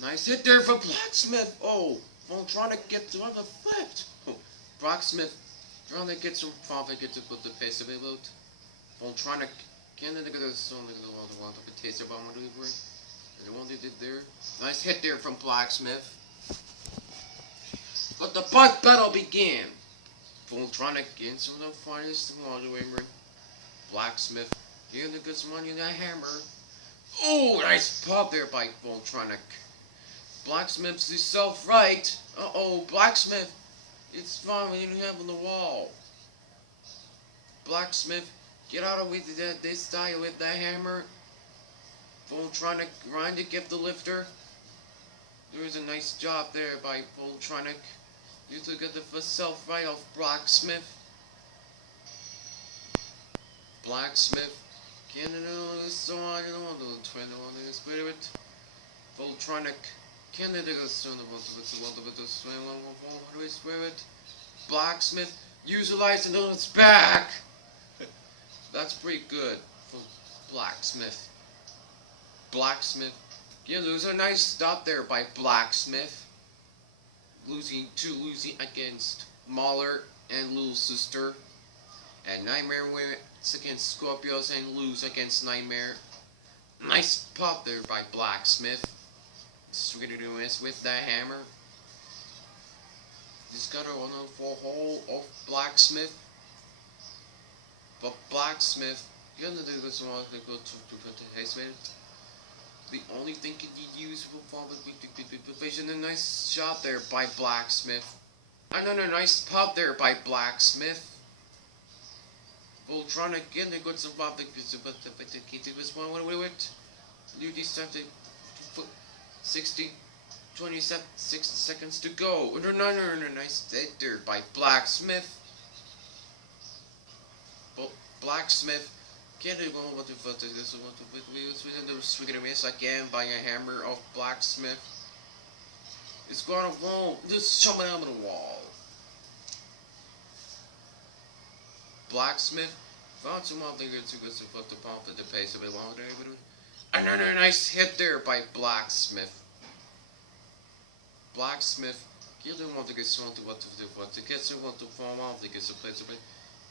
Nice hit there for Blacksmith. Oh, Voltronic gets on the flipped. Oh, Blacksmith trying to get some profit, get to put the pace of it out. Voltronic can't get a song like the one of the taste of bomb delivery. And the one they did there. Nice hit there from Blacksmith. Let the butt battle begin. Voltronic getting some of the finest water delivery. Blacksmith getting the good money in that hammer. Oh, nice pop there by Voltronic. Blacksmith's himself right. Uh-oh, Blacksmith. It's fine when you have on the wall. Blacksmith, get out of with this style with that hammer. Voltronic trying to get the lifter. There was a nice job there by Voltronic. You took it the self right off Blacksmith. Blacksmith. Can't do so on the twin on the spirit. Voltronic. Can't do so on the spirit. Blacksmith. Utilizing its back. That's pretty good for Blacksmith. Blacksmith. Yeah, there's a nice stop there by Blacksmith. Losing against Mauler and Little Sister. And Nightmare wins against Scorpios and lose against Nightmare. Nice pop there by Blacksmith. We're gonna do this with that hammer. Just got a 104 hole of Blacksmith. But Blacksmith, you're gonna do this one to go to haste with. The only thing can you use for a nice shot there by Blacksmith. Another nice pop there by Blacksmith. Voltronic again, they got some pop that was one with it. You decide to put 27 seconds to go. Another nice hit there by Blacksmith. Blacksmith can't even go with this one to miss again by a hammer of Blacksmith. It's gonna wall. Just shove it out of the wall. Blacksmith found some other good to put the pump at the pace of it longer. Another nice hit there by Blacksmith. Blacksmith, you don't want to get someone to what to do, what to get someone to form out, to get some place of it.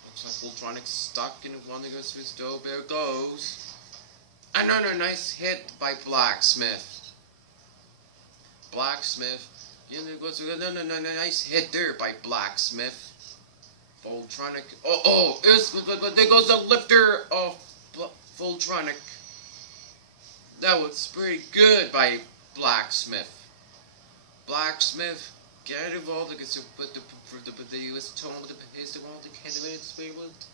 Looks like Voltronic stuck in one of those switch door. There it goes. Another nice hit by Blacksmith. Blacksmith, you know, goes another nice hit there by Blacksmith. Voltronic. Oh, there goes the lifter of Voltronic. That was pretty good by Blacksmith. Blacksmith, get involved against the US tone with the pace of all the candidates we want.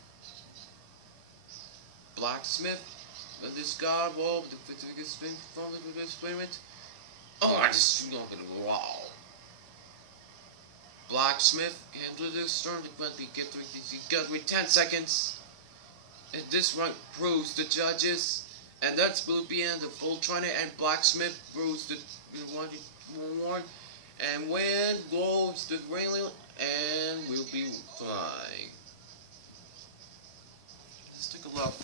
Blacksmith, let this guy wall with the biggest thing from the experiment. Oh, I just threw up in the wall. Blacksmith, handle this turn, but we get with 10 seconds. And this one proves the judges. And that's will be end of Voltronic and Blacksmith proves the one. And when goes the railing and we'll be flying. Let's take a look.